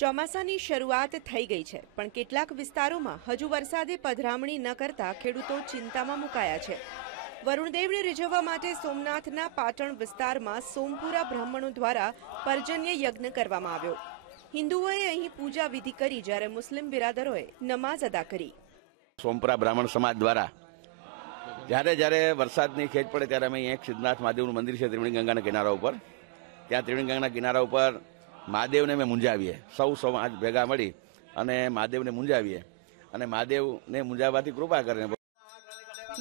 ચોમાસાની શરૂઆત થઈ ગઈ છે, પણ કેટલાક વિસ્તારોમાં હજુ વરસાદે પધરામણી ન કરતા ખેડૂતો ચિંતામાં મુકાયા છે. વરુણદેવને રીઝવવા માટે સોમનાથના પાટણ વિસ્તારમાં સોમપુરા બ્રાહ્મણો દ્વારા પર્જન્ય યજ્ઞ કરવામાં આવ્યો. હિન્દુઓએ અહીં પૂજા વિધિ કરી જ્યારે મુસ્લિમ બિરાદરોએ નમાઝ અદા કરી. સોમપુરા બ્રાહ્મણ સમાજ દ્વારા જ્યારે જ્યારે વરસાદની ખેંચ પડે ત્યારે અમે અહીં એક સિદ્ધનાથ મહાદેવનું મંદિર છે, ત્રિવેણી ગંગાના કિનારા ઉપર. ત્યાં ત્રિવેણી ગંગાના કિનારા ઉપર મહાદેવને અમે મૂંઝાવીએ. સૌ સમાજ ભેગા મળી અને મહાદેવને મૂંઝાવીએ. અને મહાદેવને મૂંઝાવવાથી કૃપા કરીને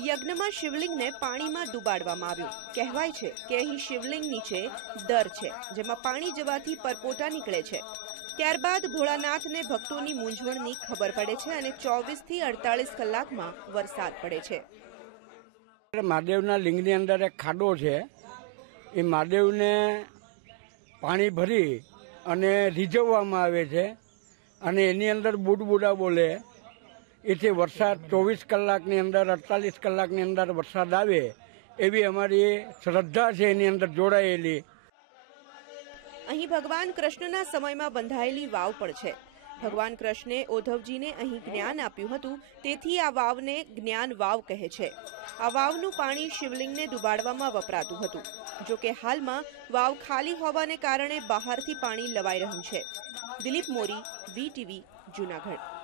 યજ્ઞમાં શિવલિંગને પાણીમાં ડુબાડવામાં આવ્યું. કહેવાય છે કે અહીં શિવલિંગ નીચે દર છે જેમાં પાણી જવાથી પરપોટા નીકળે છે. ત્યારબાદ ભોળાનાથને ભક્તોની મૂંઝવણની ખબર પડે છે અને ચોવીસથી અડતાલીસ કલાકમાં વરસાદ પડે છે. મહાદેવના લિંગની અંદર એક ખાડો છે. એ મહાદેવને પાણી ભરી અને રીઝવવામાં આવે છે. અને એની અંદર બુડબુડા બોલે. એથી વરસાદ ચોવીસ કલાકની અંદર, અડતાલીસ કલાકની અંદર વરસાદ આવે એવી અમારી શ્રદ્ધા છે એની અંદર જોડાયેલી. અહીં ભગવાન કૃષ્ણના સમયમાં બંધાયેલી વાવ પણ છે. ભગવાન કૃષ્ણે ઓધવજીને અહીં જ્ઞાન આપ્યું હતું. તેથી આ વાવને જ્ઞાન વાવ કહે છે. આ વાવનું પાણી શિવલિંગને ડુબાડવામાં વપરાતું હતું. જો કે હાલમાં વાવ ખાલી હોવાને કારણે બહારથી પાણી લવાઈ રહ્યું છે. દિલીપ મોરી વીટીવી જૂનાગઢ.